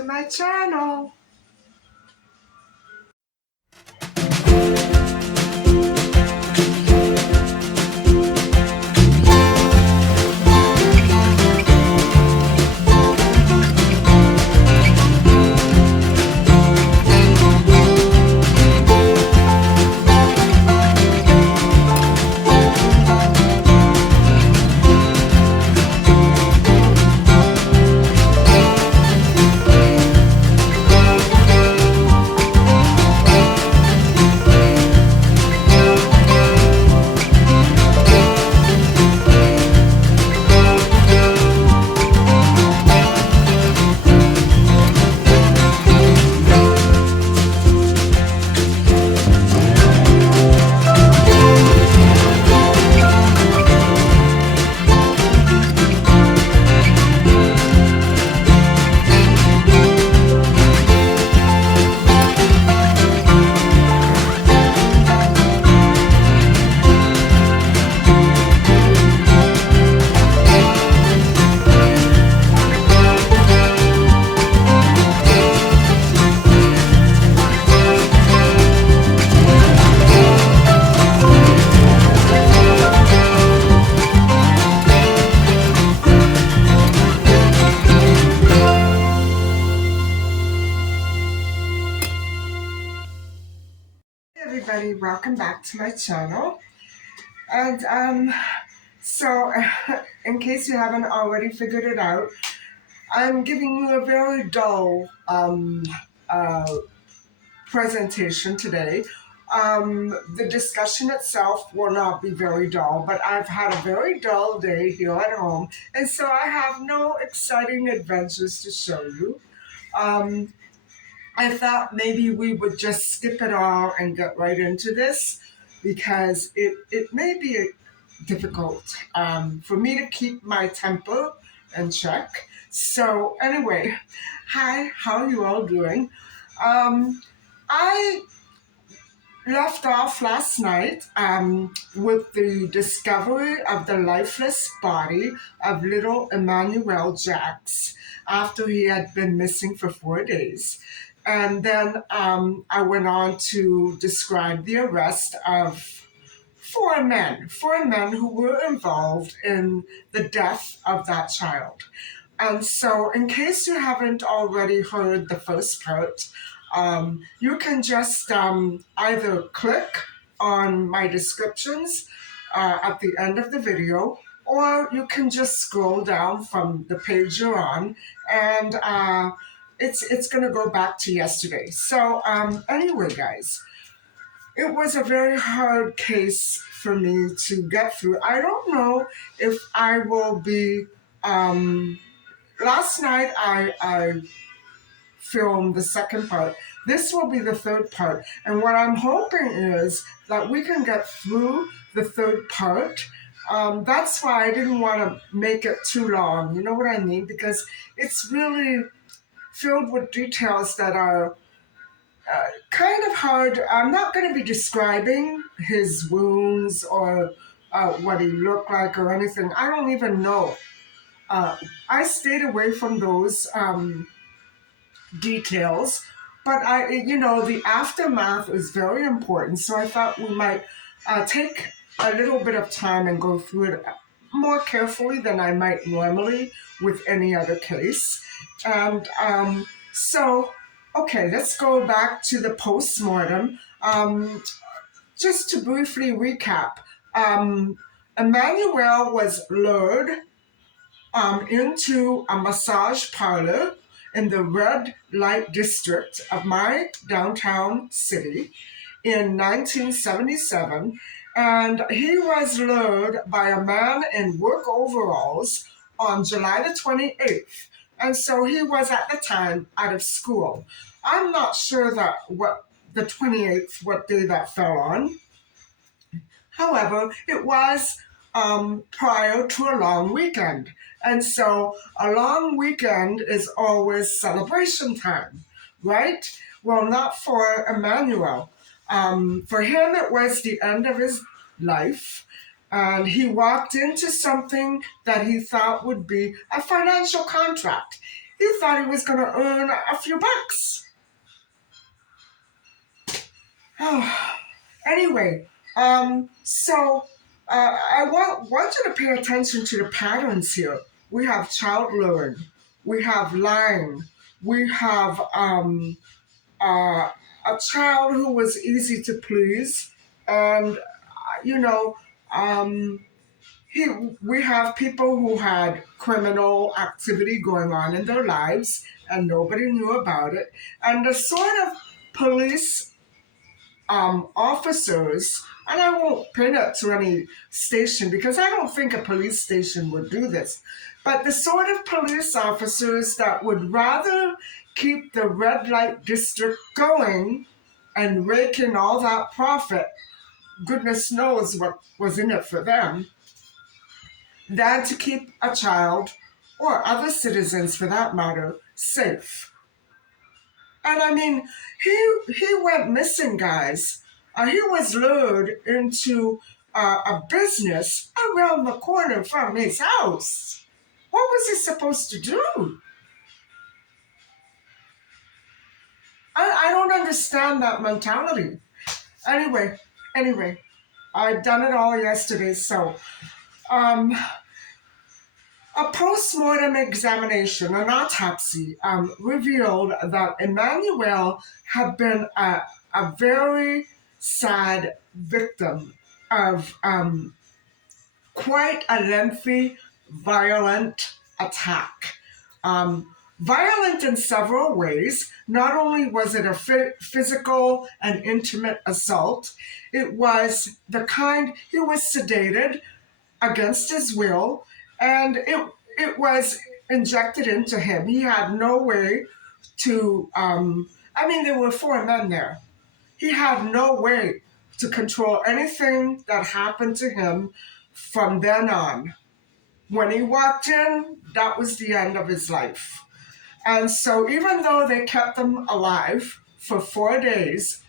to my channel. Everybody, welcome back to my channel. And so in case you haven't already figured it out, I'm giving you a very dull presentation today. The discussion itself will not be very dull, but I've had a very dull day here at home, and so I have no exciting adventures to show you. I thought maybe we would just skip it all and get right into this, because it may be difficult for me to keep my temper in check. So anyway, hi, how are you all doing? I left off last night with the discovery of the lifeless body of little Emanuel Jax after he had been missing for 4 days. And then I went on to describe the arrest of four men who were involved in the death of that child. And so in case you haven't already heard the first part, you can just either click on my descriptions at the end of the video, or you can just scroll down from the page you're on, and it's going to go back to yesterday. So anyway, guys, it was a very hard case for me to get through. I don't know if I will be... last night I filmed the second part. This will be the third part. And what I'm hoping is that we can get through the third part. That's why I didn't want to make it too long. You know what I mean? Because it's really filled with details that are kind of hard. I'm not going to be describing his wounds or what he looked like or anything. I don't even know. I stayed away from those details, but the aftermath is very important. So I thought we might take a little bit of time and go through it more carefully than I might normally with any other case. And so, okay, let's go back to the post-mortem. Just to briefly recap, Emanuel was lured into a massage parlor in the red light district of my downtown city in 1977, and he was lured by a man in work overalls on July the 28th. And so he was at the time out of school. I'm not sure that what day that fell on. However, it was prior to a long weekend. And so a long weekend is always celebration time, right? Well, not for Emanuel. For him, it was the end of his life. And he walked into something that he thought would be a financial contract. He thought he was going to earn a few bucks. Anyway, so I want you to pay attention to the patterns here. We have child learn, we have lying, we have a child who was easy to please, and you know, um, he, we have people who had criminal activity going on in their lives and nobody knew about it, and the sort of police officers, and I won't pin it to any station because I don't think a police station would do this, but the sort of police officers that would rather keep the red light district going and rake in all that profit, goodness knows what was in it for them, than to keep a child, or other citizens for that matter, safe. And I mean, he went missing, guys. He was lured into a business around the corner from his house. What was he supposed to do? I don't understand that mentality. Anyway, I'd done it all yesterday, so um, a post-mortem examination, an autopsy, revealed that Emanuel had been a very sad victim of quite a lengthy, violent attack. Violent in several ways. Not only was it a physical and intimate assault, it was the kind, he was sedated against his will, and it was injected into him. He had no way to, I mean, there were four men there. He had no way to control anything that happened to him from then on. When he walked in, that was the end of his life. And so even though they kept him alive for 4 days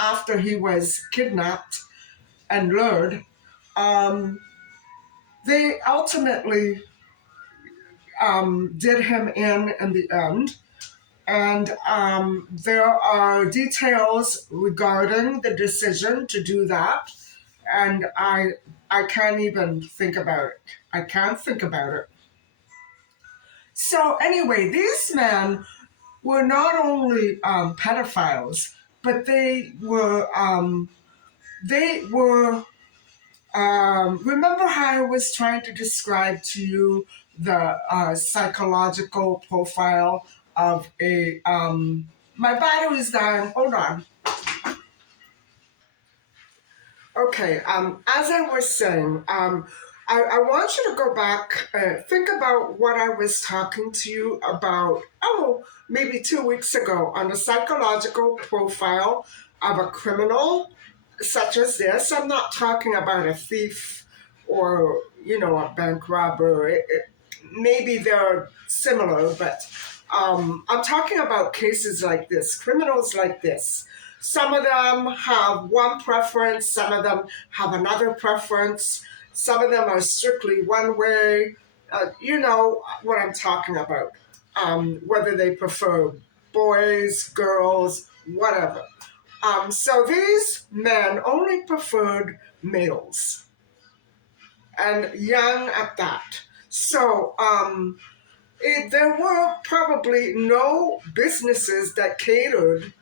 after he was kidnapped and lured, they ultimately did him in the end. And there are details regarding the decision to do that. And I can't even think about it. I can't think about it. So anyway, these men were not only pedophiles, but they were remember how I was trying to describe to you the psychological profile of a my battery is dying. Hold on. Okay, as I was saying, I want you to go back, think about what I was talking to you about, maybe 2 weeks ago, on the psychological profile of a criminal such as this. I'm not talking about a thief or, a bank robber. Maybe they're similar, but I'm talking about cases like this, criminals like this. Some of them have one preference, some of them have another preference, some of them are strictly one way. You know what I'm talking about. Whether they prefer boys, girls, whatever. So these men only preferred males, and young at that. So there were probably no businesses that catered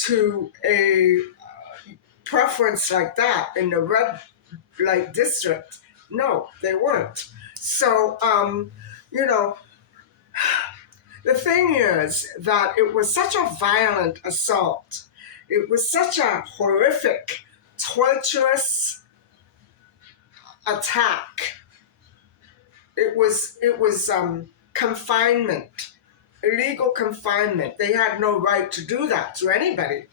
to a preference like that in the red light district. No, they weren't. So, the thing is that it was such a violent assault. It was such a horrific, torturous attack. It was confinement, illegal confinement. They had no right to do that to anybody.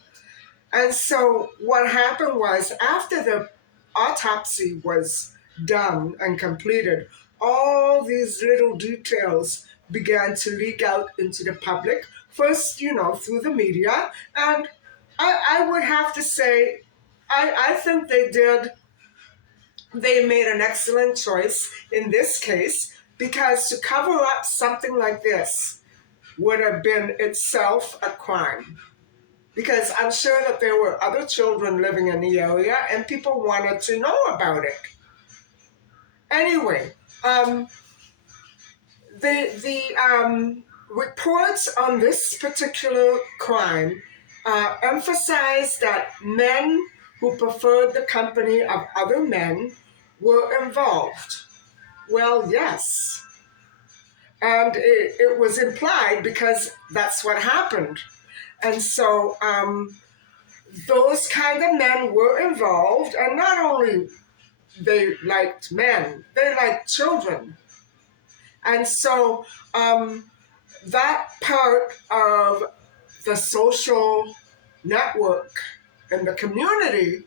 And so what happened was, after the autopsy was done and completed, all these little details began to leak out into the public. First, through the media. And I would have to say, I think they made an excellent choice in this case because to cover up something like this would have been itself a crime. Because I'm sure that there were other children living in the area and people wanted to know about it. Anyway, the reports on this particular crime emphasize that men who preferred the company of other men were involved. Well, yes. And it was implied because that's what happened. And so those kind of men were involved, and not only they liked men, they liked children. And so that part of the social network in the community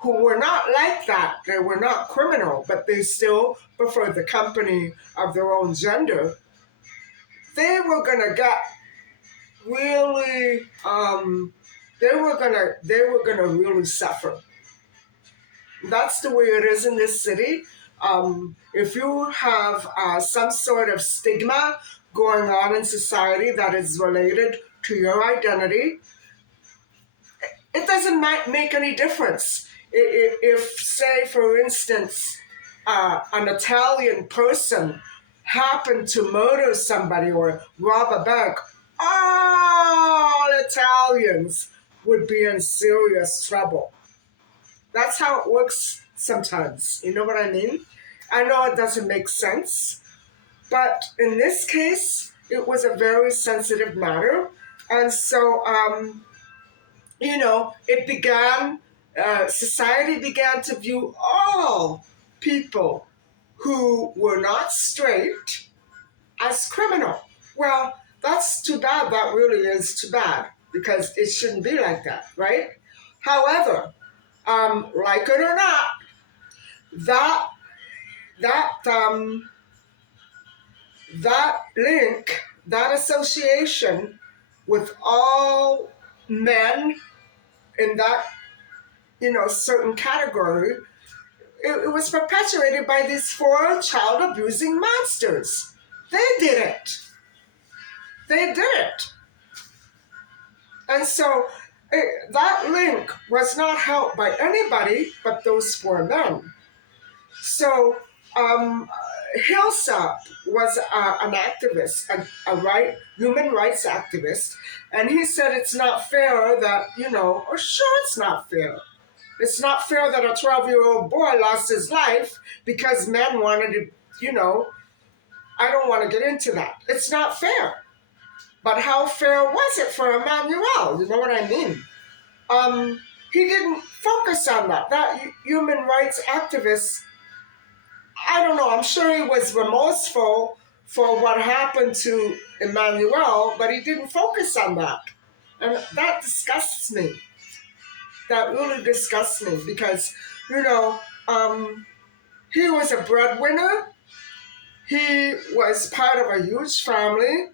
who were not like that, they were not criminal, but they still preferred the company of their own gender, they were going to get really, they were gonna really suffer. That's the way it is in this city. If you have some sort of stigma going on in society that is related to your identity, it doesn't make any difference. If say, for instance, an Italian person happened to murder somebody or rob a bank, all Italians would be in serious trouble. That's how it works sometimes. You know what I mean? I know it doesn't make sense, but in this case, it was a very sensitive matter. And so, it began, society began to view all people who were not straight as criminal. Well, that's too bad. That really is too bad because it shouldn't be like that, right? However, like it or not, that that link, that association with all men in that certain category, it was perpetuated by these four child abusing monsters. They did it. They did it. And so that link was not helped by anybody but those four men. So Hillsop was an activist, a human rights activist, and he said it's not fair that, or sure it's not fair. It's not fair that a 12-year-old boy lost his life because men wanted to, I don't want to get into that. It's not fair. But how fair was it for Emanuel? You know what I mean? He didn't focus on that. That human rights activist, I don't know, I'm sure he was remorseful for what happened to Emanuel, but he didn't focus on that. And that disgusts me. That really disgusts me because, he was a breadwinner. He was part of a huge family.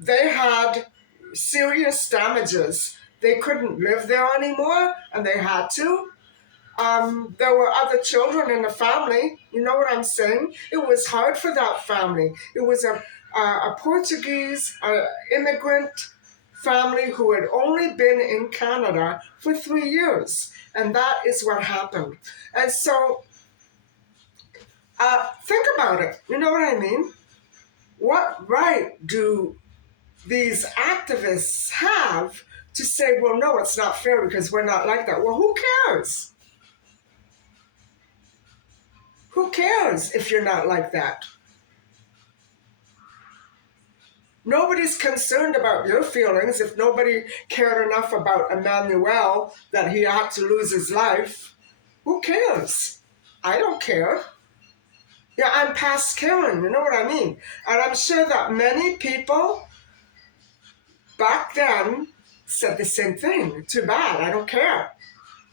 They had serious damages. They couldn't live there anymore, and they had to. There were other children in the family. You know what I'm saying? It was hard for that family. It was a Portuguese immigrant family who had only been in Canada for 3 years. And that is what happened. And so, think about it. You know what I mean? What right do these activists have to say, well, no, it's not fair because we're not like that? Well, who cares? Who cares if you're not like that? Nobody's concerned about your feelings if nobody cared enough about Emanuel that he had to lose his life. Who cares? I don't care. Yeah, I'm past caring, you know what I mean? And I'm sure that many people back then said the same thing. Too bad, I don't care.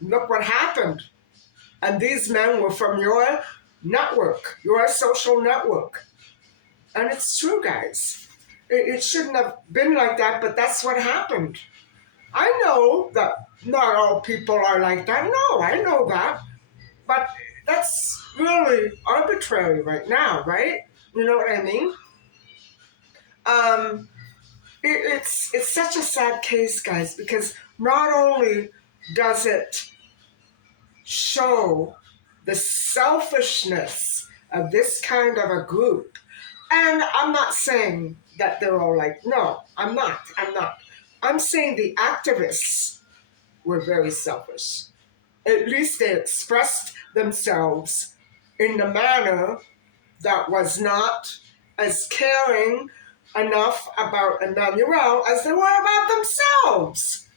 Look what happened. And these men were from your network, your social network. And it's true, guys. It shouldn't have been like that, but that's what happened. I know that not all people are like that. No, I know that. But That's really arbitrary right now, right? You know what I mean? Um, it's such a sad case, guys, because not only does it show the selfishness of this kind of a group, and I'm not saying that they're all like, no, I'm not. I'm saying the activists were very selfish. At least they expressed themselves in the manner that was not as caring enough about Emmanuel as they were about themselves.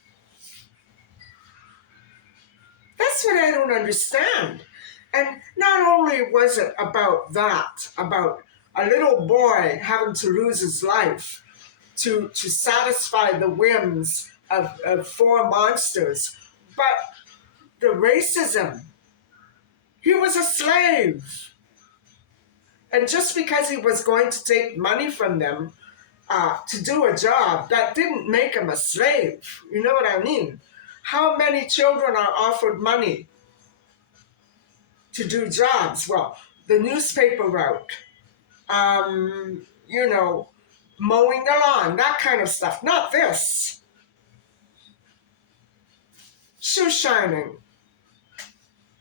That's what I don't understand. And not only was it about that, about a little boy having to lose his life to satisfy the whims of four monsters, but the racism. He was a slave. And just because he was going to take money from them to do a job, that didn't make him a slave. You know what I mean? How many children are offered money to do jobs? Well, the newspaper route, you know, mowing the lawn, that kind of stuff. Not this. Shoe shining,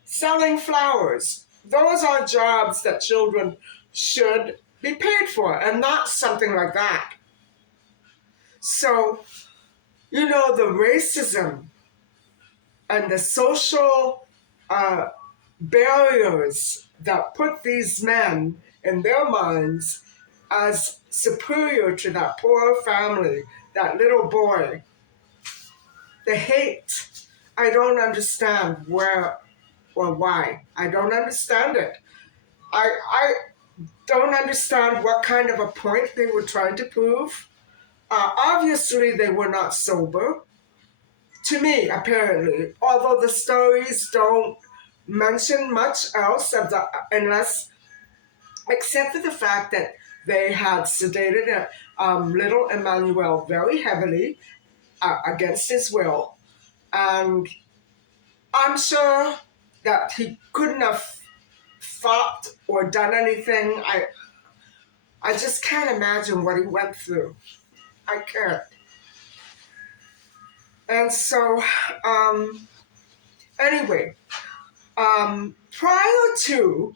selling flowers. Those are jobs that children should be paid for, and not something like that. So, you know, the racism and the social barriers that put these men in their minds as superior to that poor family, that little boy, the hate, I don't understand where or why. I don't understand it. I don't understand what kind of a point they were trying to prove. Obviously, they were not sober. To me, apparently, although the stories don't mention much else of the, unless, except for the fact that they had sedated little Emanuel very heavily against his will. And I'm sure that he couldn't have fought or done anything. I just can't imagine what he went through. I can't. And so, anyway, prior to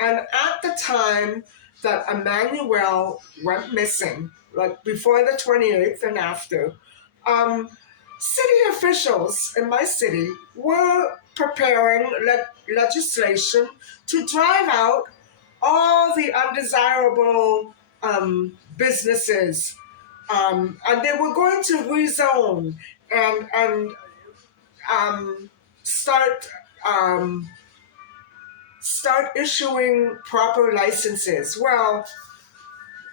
and at the time that Emmanuel went missing, like before the 28th and after, city officials in my city were preparing legislation to drive out all the undesirable businesses, and they were going to rezone and start start issuing proper licenses. Well,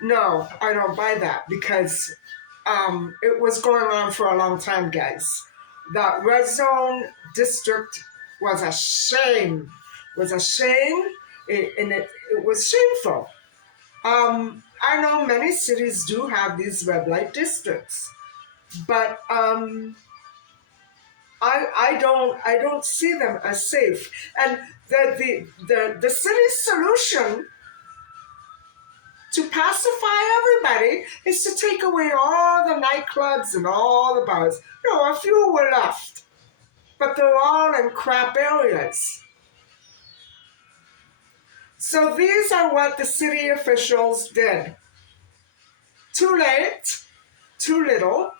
no, I don't buy that because it was going on for a long time, guys. That red zone district was a shame. Was a shame, and it was shameful. I know many cities do have these red light districts, but I don't see them as safe. And the city's solution to pacify everybody is to take away all the nightclubs and all the bars. No, a few were left, but they're all in crap areas. So these are what the city officials did. Too late, too little,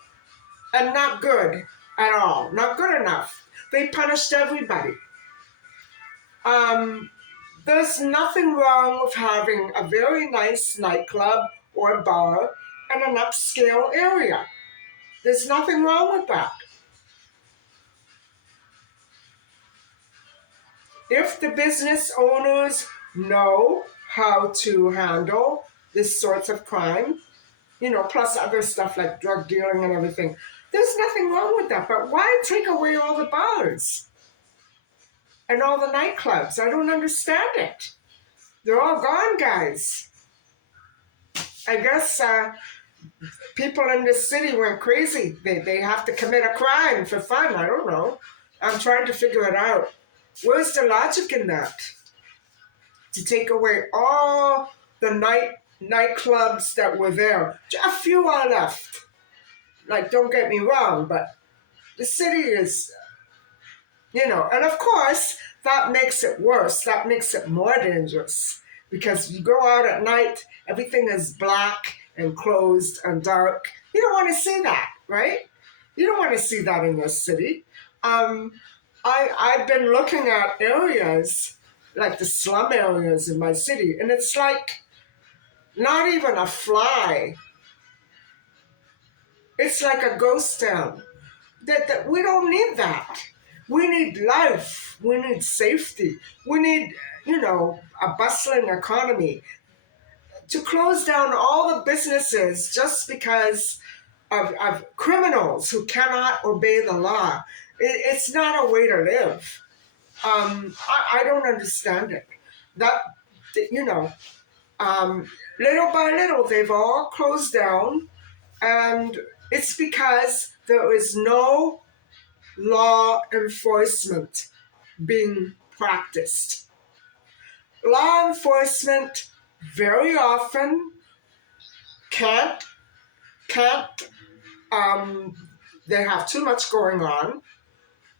and not good at all. Not good enough. They punished everybody. There's nothing wrong with having a very nice nightclub or bar in an upscale area. There's nothing wrong with that. If the business owners know how to handle this sorts of crime, you know, plus other stuff like drug dealing and everything, there's nothing wrong with that. But why take away all the bars and all the nightclubs? I don't understand it. They're all gone, guys. I guess people in this city went crazy. They have to commit a crime for fun. I don't know. I'm trying to figure it out. Where's the logic in that? To take away all the nightclubs that were there. A few are left. Like, don't get me wrong, but the city is, and of course, that makes it worse. That makes it more dangerous because you go out at night, everything is black and closed and dark. You don't want to see that, right? You don't want to see that in your city. Um, I've been looking at areas like the slum areas in my city, and it's like not even a fly. It's like a ghost town. That we don't need that. We need life. We need safety. We need, a bustling economy. To close down all the businesses just because of criminals who cannot obey the law, it's not a way to live. I don't understand it. That, you know, little by little, they've all closed down, and it's because there is no law enforcement being practiced. Law enforcement very often can't can't they have too much going on,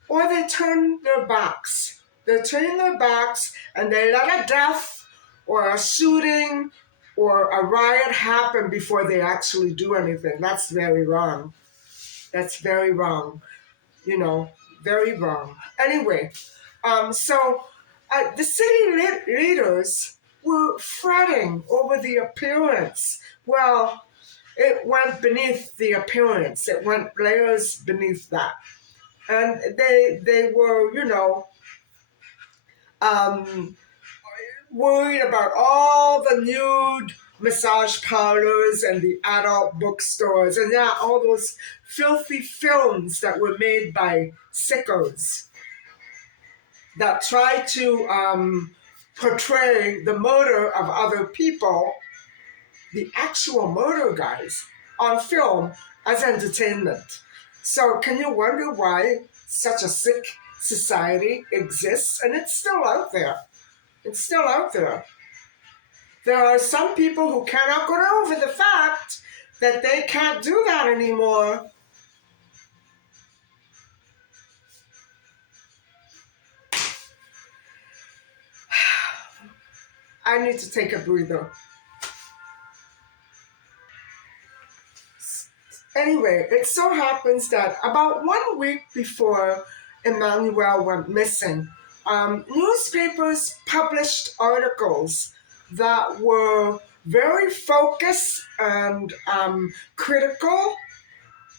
or they turn their backs. They turn their backs and they let a death or a shooting or a riot happen before they actually do anything. That's very wrong. That's very wrong. Very wrong. Anyway, the city leaders were fretting over the appearance. Well, it went beneath the appearance. It went layers beneath that, and they were, um, worried about all the nude massage parlors and the adult bookstores, and yeah, all those filthy films that were made by sickos that try to portray the murder of other people, the actual murder guys, on film as entertainment. So can you wonder why such a sick society exists? And it's still out there. It's still out there. There are some people who cannot get over the fact that they can't do that anymore. I need to take a breather. Anyway, it so happens that about 1 week before Emanuel went missing, newspapers published articles that were very focused and critical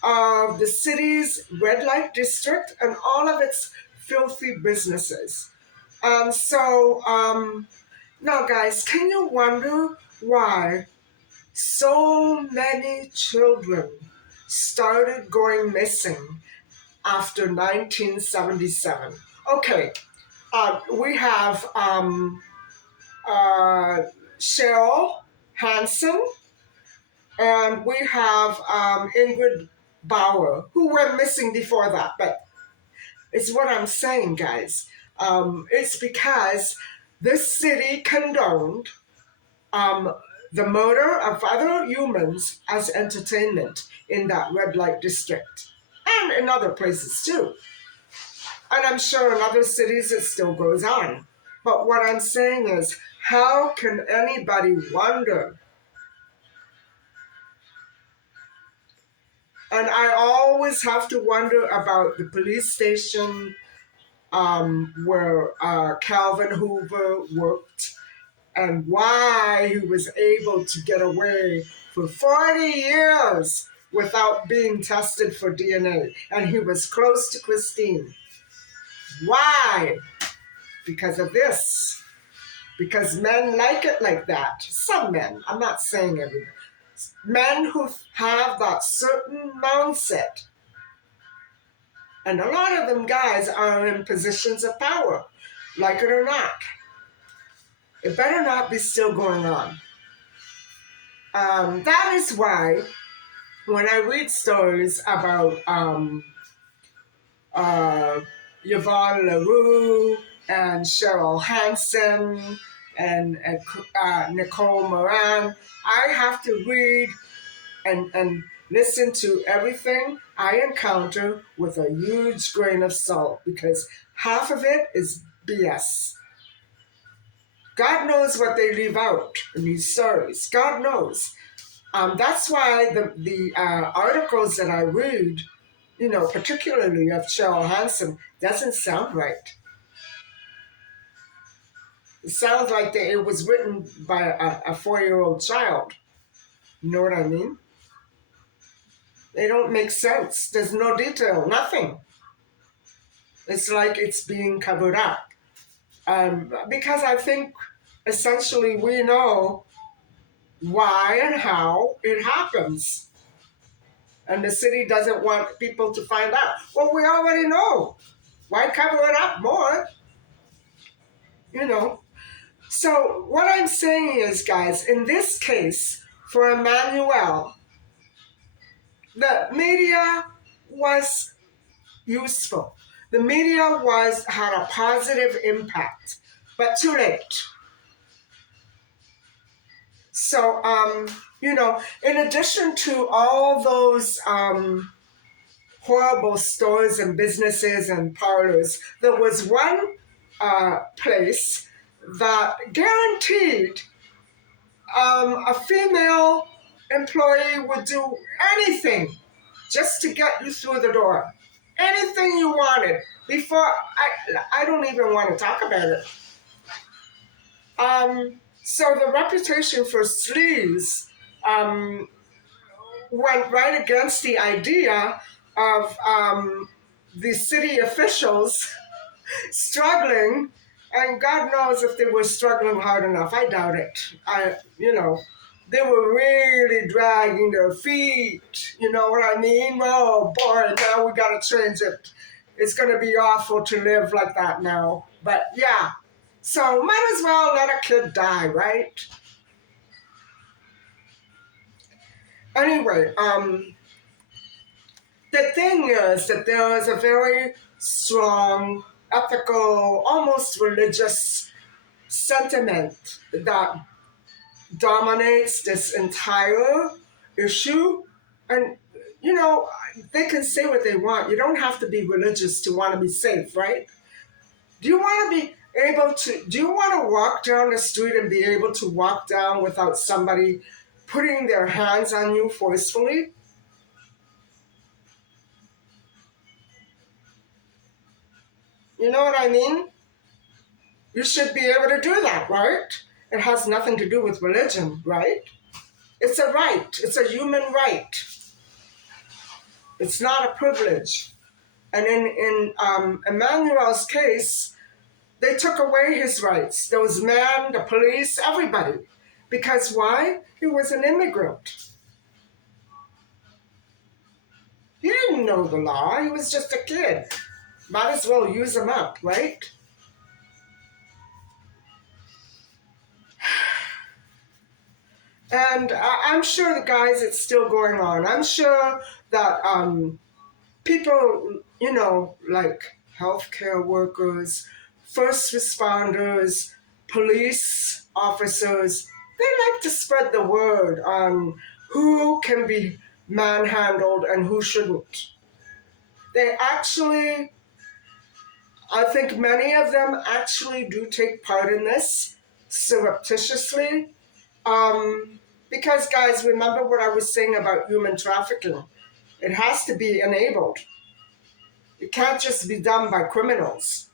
of the city's red light district and all of its filthy businesses. Now, guys, can you wonder why so many children started going missing after 1977? Okay, we have Cheryl Hansen, and we have Ingrid Bauer, who were missing before that. But it's what I'm saying, guys. It's because this city condoned the murder of other humans as entertainment in that red light district and in other places too. And I'm sure in other cities it still goes on. But what I'm saying is, how can anybody wonder? And I always have to wonder about the police station where Calvin Hoover worked, and why he was able to get away for 40 years without being tested for DNA. And he was close to Christine. Why? Because of this. Because men like it like that. Some men, I'm not saying everybody. Men who have that certain mindset. And a lot of them guys are in positions of power, like it or not. It better not be still going on. That is why when I read stories about Yvonne LaRue and Cheryl Hansen and Nicole Moran. I have to read and listen to everything I encounter with a huge grain of salt because half of it is BS. God knows what they leave out in these stories. God knows. That's why the articles that I read, particularly of Cheryl Hansen, doesn't sound right. It sounds like it was written by a 4-year-old child. You know what I mean? They don't make sense. There's no detail, nothing. It's like it's being covered up. Because I think essentially we know why and how it happens. And the city doesn't want people to find out. Well, we already know. Why cover it up more? You know. So what I'm saying is, guys, in this case, for Emanuel, the media was useful. The media had a positive impact, but too late. So, in addition to all those horrible stores and businesses and parlors, there was one place that guaranteed a female employee would do anything just to get you through the door. Anything you wanted. Before, I don't even want to talk about it. So the reputation for sleaze went right against the idea of the city officials struggling, and God knows if they were struggling hard enough. I doubt it. They were really dragging their feet. You know what I mean? Oh boy, now we got to change it. It's going to be awful to live like that now. But yeah, so might as well let a kid die, right? Anyway, the thing is that there is a very strong, ethical, almost religious sentiment that dominates this entire issue. And, they can say what they want. You don't have to be religious to want to be safe, right? Do you want to be do you want to walk down the street and be able to walk down without somebody putting their hands on you forcefully? You know what I mean? You should be able to do that, right? It has nothing to do with religion, right? It's a right. It's a human right. It's not a privilege. And in Emanuel's case, they took away his rights. Those men, the police, everybody. Because why? He was an immigrant. He didn't know the law. He was just a kid. Might as well use him up, right? And I'm sure, the guys, it's still going on. I'm sure that people, like healthcare workers, first responders, police officers, they like to spread the word on who can be manhandled and who shouldn't. They actually, I think many of them actually do take part in this surreptitiously. Because, guys, remember what I was saying about human trafficking. It has to be enabled. It can't just be done by criminals.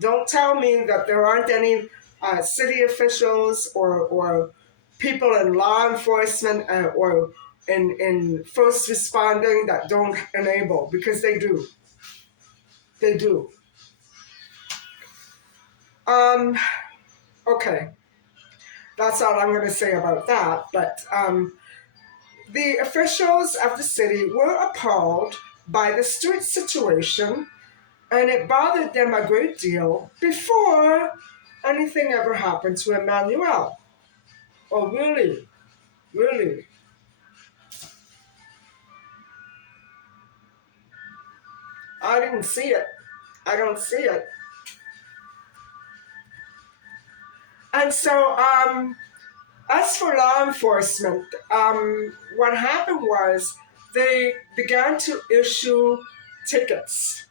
Don't tell me that there aren't any city officials or people in law enforcement or in first responding that don't enable, because they do. They do. Okay. That's all I'm going to say about that. But the officials of the city were appalled by the street situation, and it bothered them a great deal before anything ever happened to Emmanuel. Oh, really? Really? I didn't see it. I don't see it. And so, as for law enforcement, what happened was they began to issue tickets,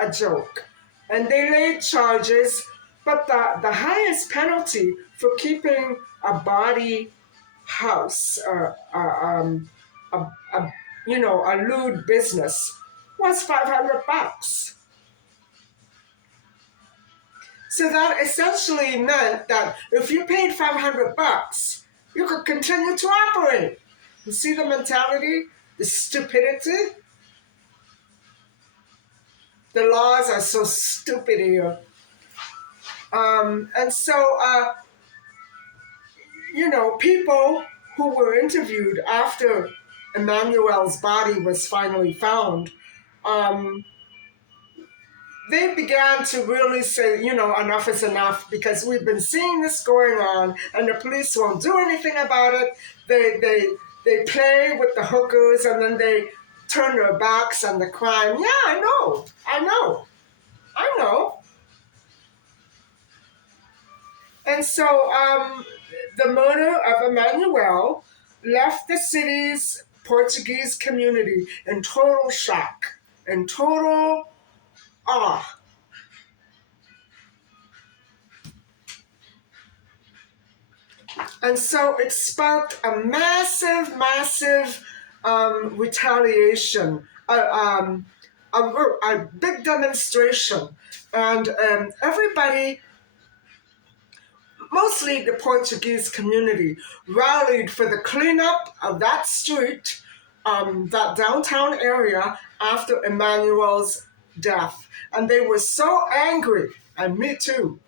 a joke, and they laid charges. But the highest penalty for keeping a body house, a, a a lewd business, was $500. So that essentially meant that if you paid $500, you could continue to operate. You see the mentality, the stupidity? The laws are so stupid here. And so, people who were interviewed after Emanuel's body was finally found, um, they began to really say, enough is enough because we've been seeing this going on and the police won't do anything about it. They play with the hookers and then they turn their backs on the crime. Yeah, I know. And so the murder of Emmanuel left the city's Portuguese community in total shock, in total awe. And so it sparked a massive retaliation, a big demonstration. And everybody, mostly the Portuguese community, rallied for the cleanup of that street, that downtown area after Emmanuel's death. And they were so angry, and me too,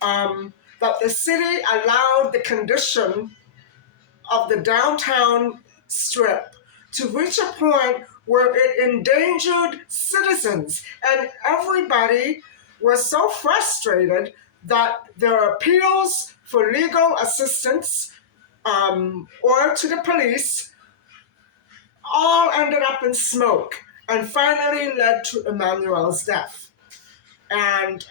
that the city allowed the condition of the downtown strip to reach a point where it endangered citizens. And everybody was so frustrated that their appeals for legal assistance or to the police all ended up in smoke and finally led to Emmanuel's death. And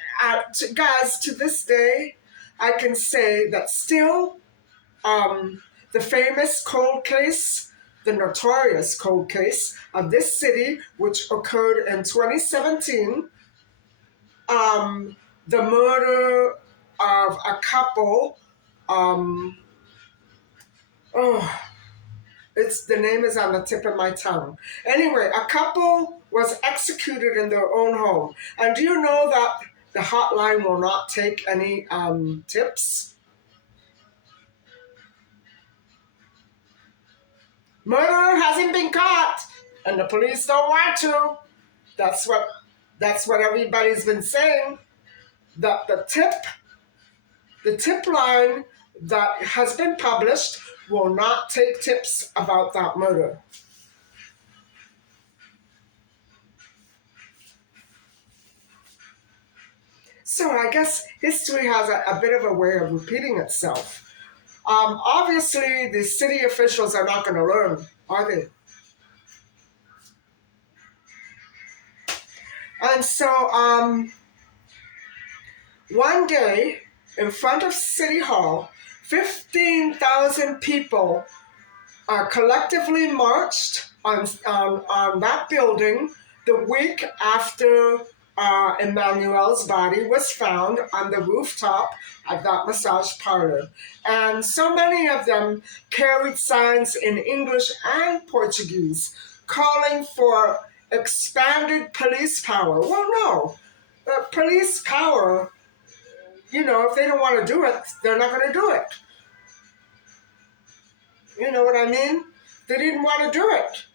guys, to this day, I can say that still the famous cold case, the notorious cold case of this city, which occurred in 2017, the murder of a couple. Oh, the name is on the tip of my tongue. Anyway, a couple was executed in their own home. And do you know that the hotline will not take any tips? Murderer hasn't been caught, and the police don't want to. That's what everybody's been saying. That the tip line that has been published will not take tips about that murder. So I guess history has a bit of a way of repeating itself. Obviously, the city officials are not going to learn, are they? And so one day, in front of City Hall, 15,000 people collectively marched on that building the week after Emmanuel's body was found on the rooftop of that massage parlor. And so many of them carried signs in English and Portuguese calling for expanded police power. Well, no. Police power, if they don't want to do it, they're not going to do it. You know what I mean? They didn't want to do it.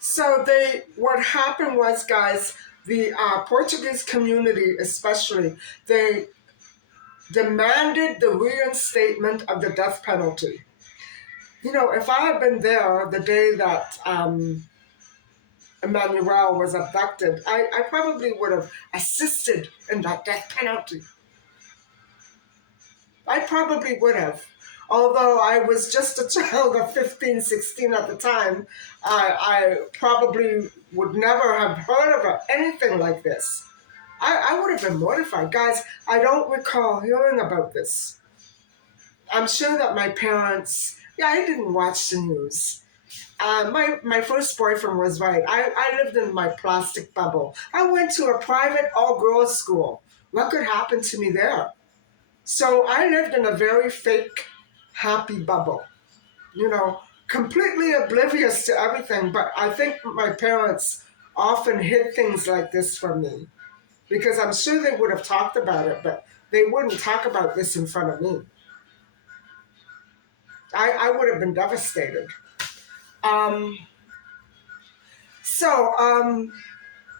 So what happened was, guys, the Portuguese community especially, they demanded the reinstatement of the death penalty. If I had been there the day that Emmanuel was abducted, I probably would have assisted in that death penalty. I probably would have. Although I was just a child of 15, 16 at the time, I probably would never have heard of anything like this. I would have been mortified. Guys, I don't recall hearing about this. I'm sure that my parents, yeah, I didn't watch the news. My first boyfriend was right. I lived in my plastic bubble. I went to a private all girls school. What could happen to me there? So I lived in a very fake, happy bubble, you know, completely oblivious to everything. But I think my parents often hid things like this from me because I'm sure they would have talked about it, but they wouldn't talk about this in front of me. I would have been devastated. Um, so,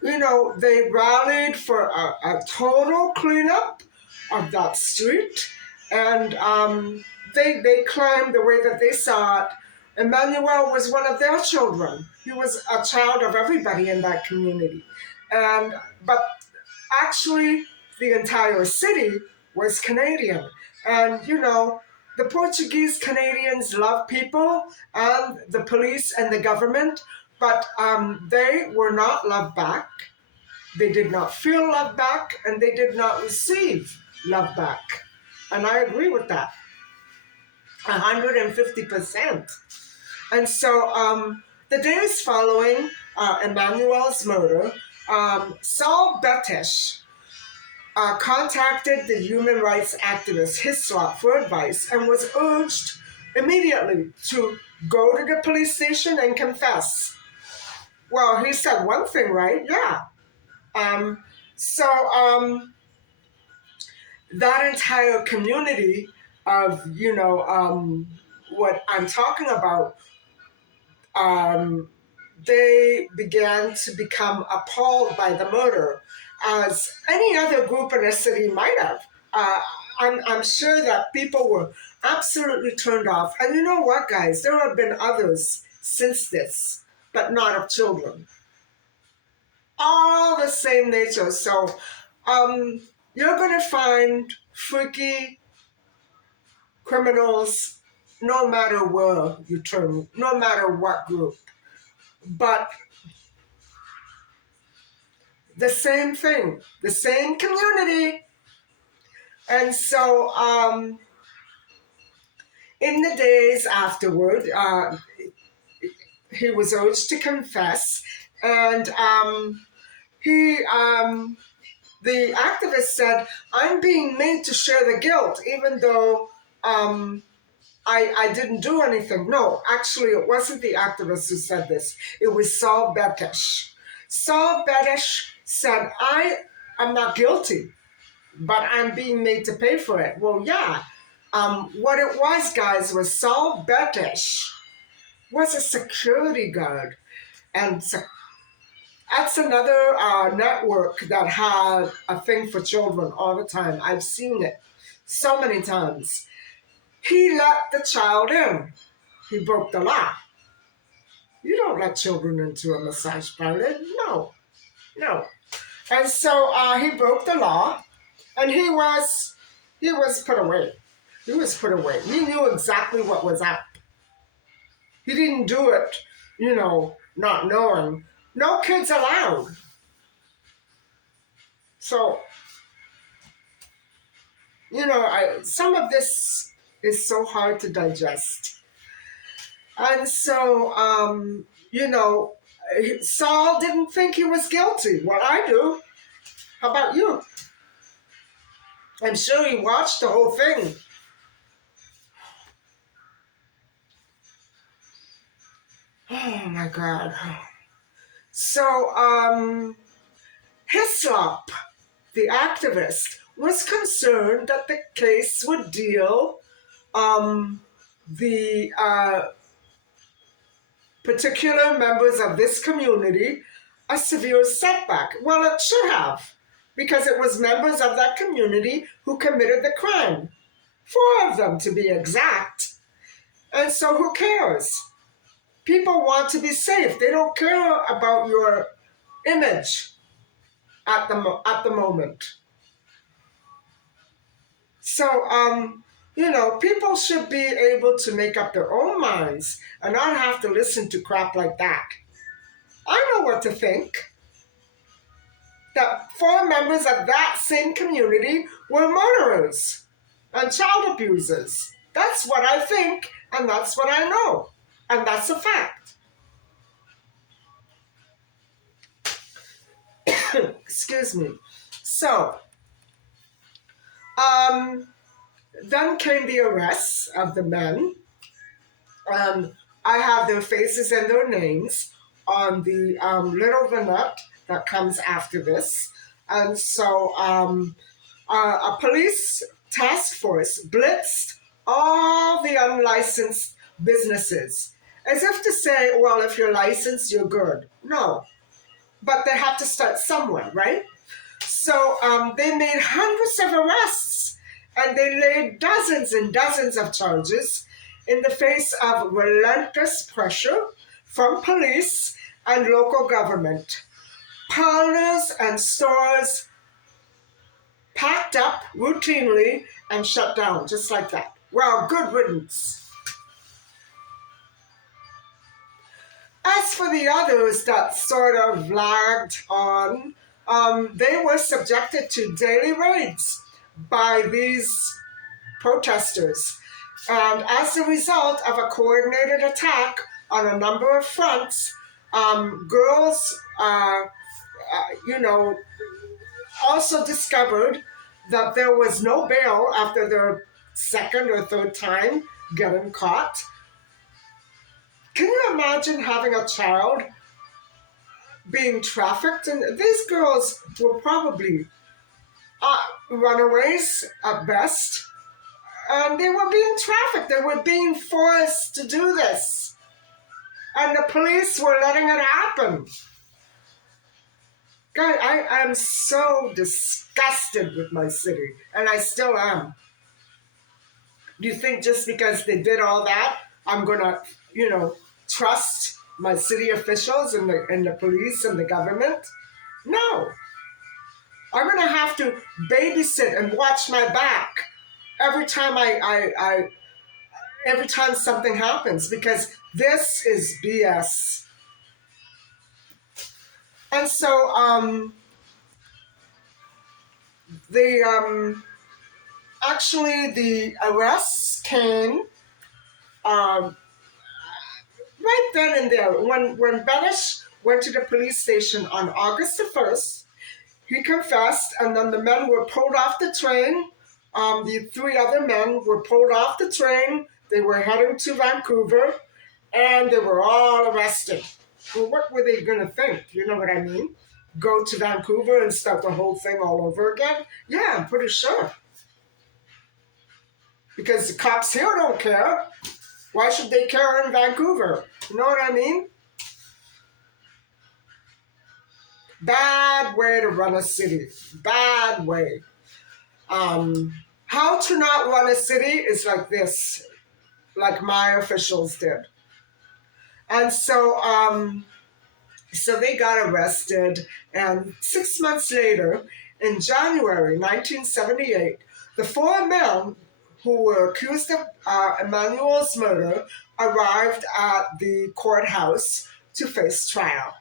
they rallied for a total cleanup of that street, and they claimed the way that they saw it, Emmanuel was one of their children. He was a child of everybody in that community, and but actually, the entire city was Canadian, and the Portuguese Canadians love people and the police and the government, but they were not loved back. They did not feel love back, and they did not receive love back. And I agree with that 150%. And so the days following Emmanuel's murder, Saul Betesh contacted the human rights activist Hislop for advice and was urged immediately to go to the police station and confess. Well, he said one thing, right? Yeah. Um, so that entire community of, what I'm talking about, um, they began to become appalled by the murder, as any other group in the city might have. I'm sure that people were absolutely turned off. And you know what, guys? There have been others since this, but not of children. All the same nature. So you're going to find freaky criminals no matter where you turn, no matter what group. But the same thing, the same community. And so in the days afterward, he was urged to confess, and the activist said, "I'm being made to share the guilt, even though I didn't do anything." No, actually, it wasn't the activist who said this. It was Saul Betesh. Saul Betesh said, "I am not guilty, but I'm being made to pay for it." Well, yeah. What it was, guys, was Saul Betesh was a security guard. And that's another network that had a thing for children all the time. I've seen it so many times. He let the child in. He broke the law. You don't let children into a massage parlor. No, no. And so he broke the law, and he was put away. He was put away. He knew exactly what was up. He didn't do it, not knowing. No kids allowed. So, some of this is so hard to digest. And so, Saul didn't think he was guilty. Well, I do. How about you? I'm sure he watched the whole thing. Oh my God. So, Hislop, the activist, was concerned that the case would deal the particular members of this community a severe setback. Well, it should have, because it was members of that community who committed the crime. 4 of them, to be exact. And so who cares? People want to be safe. They don't care about your image at the moment. So People should be able to make up their own minds and not have to listen to crap like that. I know what to think. That four members of that same community were murderers and child abusers. That's what I think, and that's what I know. And that's a fact. Excuse me. So, um, then came the arrests of the men. I have their faces and their names on the little vignette that comes after this. And so a police task force blitzed all the unlicensed businesses, as if to say, well, if you're licensed, you're good. No, but they have to start somewhere, right? So they made hundreds of arrests and they laid dozens and dozens of charges in the face of relentless pressure from police and local government. Parlors and stores packed up routinely and shut down, just like that. Well, good riddance. As for the others that sort of lagged on, they were subjected to daily raids by these protesters. And as a result of a coordinated attack on a number of fronts, girls, also discovered that there was no bail after their second or third time getting caught. Can you imagine having a child being trafficked? And these girls were probably runaways at best. And they were being trafficked. They were being forced to do this. And the police were letting it happen. God, I am so disgusted with my city. And I still am. Do you think just because they did all that, I'm going to, trust my city officials and the police and the government? No. I'm going to have to babysit and watch my back every time every time something happens, because this is BS. And so the arrests came right then and there. When Betesh went to the police station on August the 1st, he confessed, and then the men were pulled off the train. The three other men were pulled off the train. They were heading to Vancouver, and they were all arrested. Well, what were they going to think? You know what I mean? Go to Vancouver and start the whole thing all over again? Yeah, I'm pretty sure. Because the cops here don't care. Why should they care in Vancouver? You know what I mean? Bad way to run a city. Bad way. How to not run a city is like this, like my officials did. And so they got arrested, and 6 months later, in January 1978, the four men who were accused of Emanuel's murder arrived at the courthouse to face trial.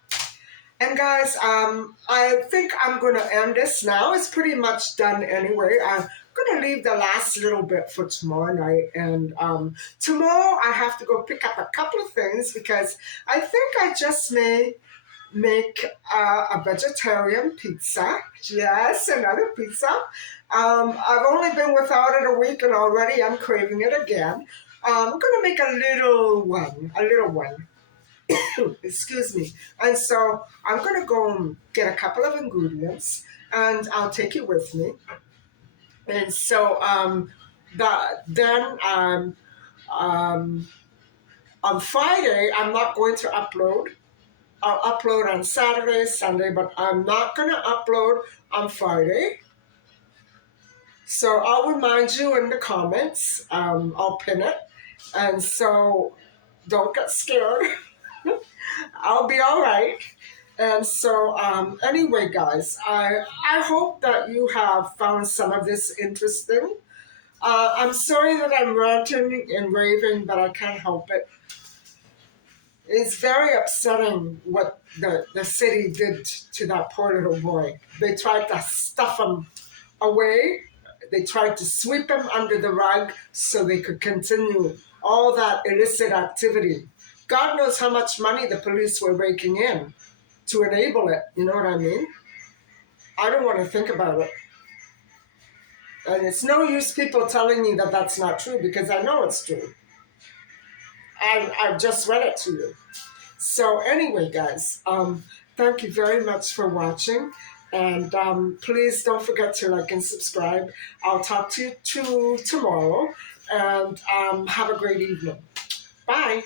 And guys, I think I'm going to end this now. It's pretty much done anyway. I'm going to leave the last little bit for tomorrow night. And tomorrow I have to go pick up a couple of things, because I think I just may make a vegetarian pizza. Yes, another pizza. I've only been without it a week and already I'm craving it again. I'm going to make a little one. Excuse me. And so I'm going to go and get a couple of ingredients and I'll take it with me. And so then on Friday, I'm not going to upload. I'll upload on Saturday, Sunday, but I'm not going to upload on Friday. So I'll remind you in the comments. I'll pin it. And so don't get scared. I'll be all right. And so anyway, guys, I hope that you have found some of this interesting. I'm sorry that I'm ranting and raving, but I can't help it. It's very upsetting what the city did to that poor little boy. They tried to stuff him away. They tried to sweep him under the rug so they could continue all that illicit activity. God knows how much money the police were raking in to enable it. You know what I mean? I don't want to think about it. And it's no use people telling me that that's not true because I know it's true. I've just read it to you. So anyway, guys, thank you very much for watching. And please don't forget to like and subscribe. I'll talk to you tomorrow. And have a great evening. Bye.